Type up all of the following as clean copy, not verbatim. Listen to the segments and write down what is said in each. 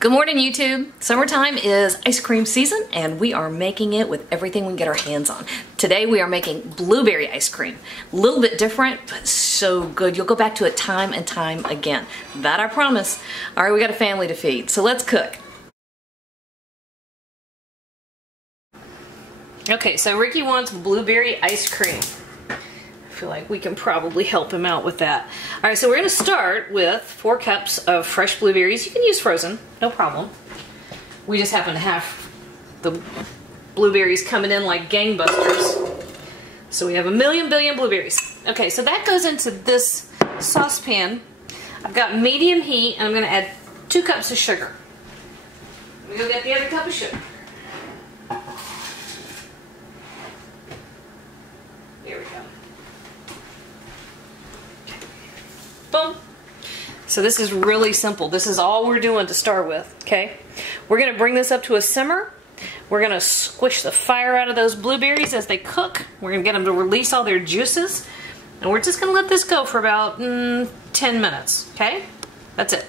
Good morning, YouTube. Summertime is ice cream season and we are making it with everything we can get our hands on. Today we are making blueberry ice cream. A little bit different, but so good. You'll go back to it time and time again. That I promise. All right, we got a family to feed, so let's cook. Okay, so Ricky wants blueberry ice cream. I feel like we can probably help him out with that. All right, so we're gonna start with 4 cups of fresh blueberries. You can use frozen, no problem. We just happen to have the blueberries coming in like gangbusters. So we have a million billion blueberries. Okay, so that goes into this saucepan. I've got medium heat and I'm gonna add 2 cups of sugar. Let me go get the other cup of sugar. There we go. Boom. So this is really simple. This is all we're doing to start with, okay? We're gonna bring this up to a simmer. We're gonna squish the fire out of those blueberries as they cook. We're gonna get them to release all their juices. And we're just gonna let this go for about 10 minutes, okay? That's it.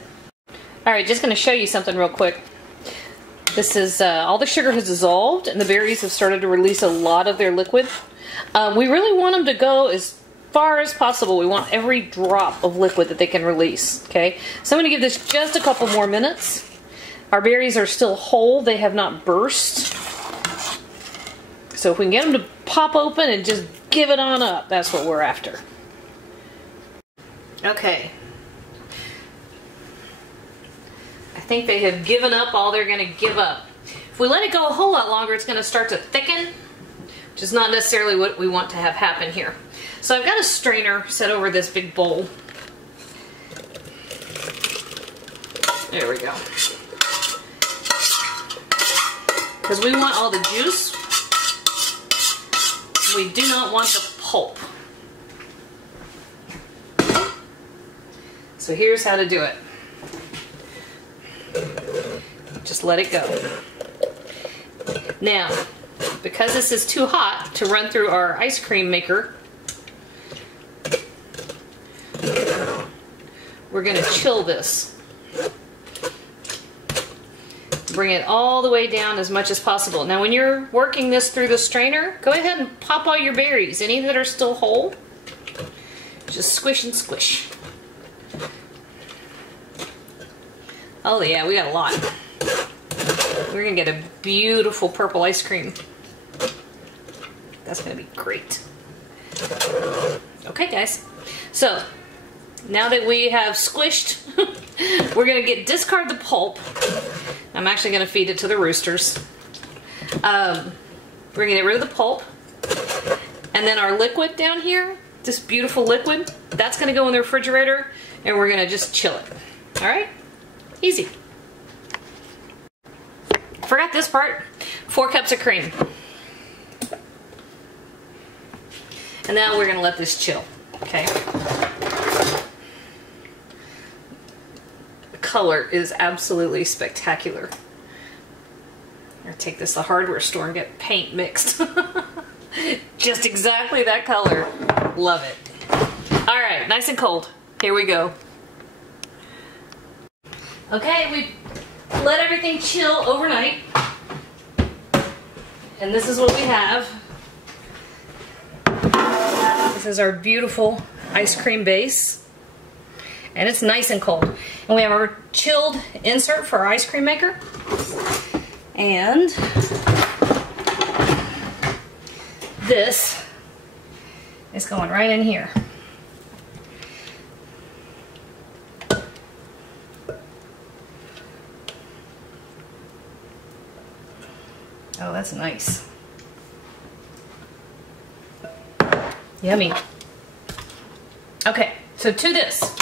All right, just gonna show you something real quick. This is, all the sugar has dissolved and the berries have started to release a lot of their liquid. We really want them to go as far as possible. We want every drop of liquid that they can release, okay? So I'm gonna give this just a couple more minutes. Our berries are still whole, they have not burst. So if we can get them to pop open and just give it on up, that's what we're after. Okay. I think they have given up all they're gonna give up. If we let it go a whole lot longer, it's gonna start to thicken, which is not necessarily what we want to have happen here. So I've got a strainer set over this big bowl. There we go. Because we want all the juice. We do not want the pulp. So here's how to do it. Just let it go. Now, because this is too hot to run through our ice cream maker, we're going to chill this. Bring it all the way down as much as possible. Now when you're working this through the strainer, go ahead and pop all your berries. Any that are still whole, just squish and squish. Oh yeah, we got a lot. We're going to get a beautiful purple ice cream. That's going to be great. Okay guys, so now that we have squished, we're going to discard the pulp. I'm actually going to feed it to the roosters. We're going to get rid of the pulp. And then our liquid down here, this beautiful liquid, that's going to go in the refrigerator and we're going to just chill it. Alright? Easy. Forgot this part. 4 cups of cream. And now we're going to let this chill. Okay? The color is absolutely spectacular. I'm going to take this to the hardware store and get paint mixed. Just exactly that color. Love it. Alright, nice and cold. Here we go. Okay, we let everything chill overnight. And this is what we have. This is our beautiful ice cream base. And it's nice and cold. And we have our chilled insert for our ice cream maker. And this is going right in here. Oh, that's nice. Yummy. Okay, so to this,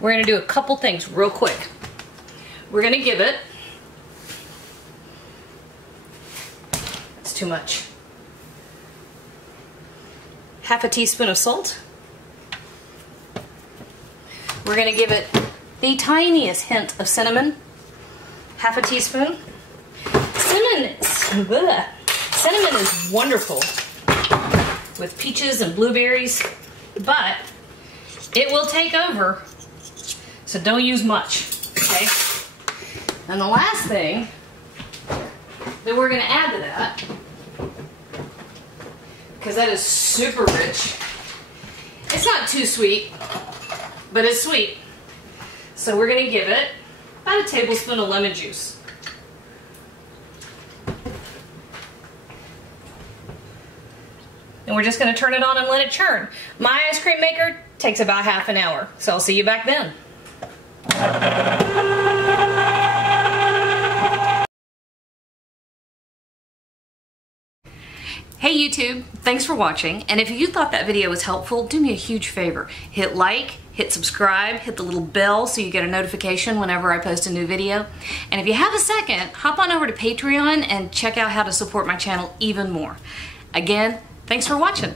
we're going to do a couple things real quick. We're going to give it, that's too much, half a teaspoon of salt. We're going to give it the tiniest hint of cinnamon, half a teaspoon. Cinnamon is wonderful with peaches and blueberries, but it will take over, so don't use much, okay? And the last thing that we're going to add to that, because that is super rich. It's not too sweet, but it's sweet. So we're going to give it about a tablespoon of lemon juice. And we're just going to turn it on and let it churn. My ice cream maker takes about half an hour, so I'll see you back then. Hey YouTube, thanks for watching, and if you thought that video was helpful, do me a huge favor. Hit like, hit subscribe, hit the little bell so you get a notification whenever I post a new video. And if you have a second, hop on over to Patreon and check out how to support my channel even more. Again, thanks for watching.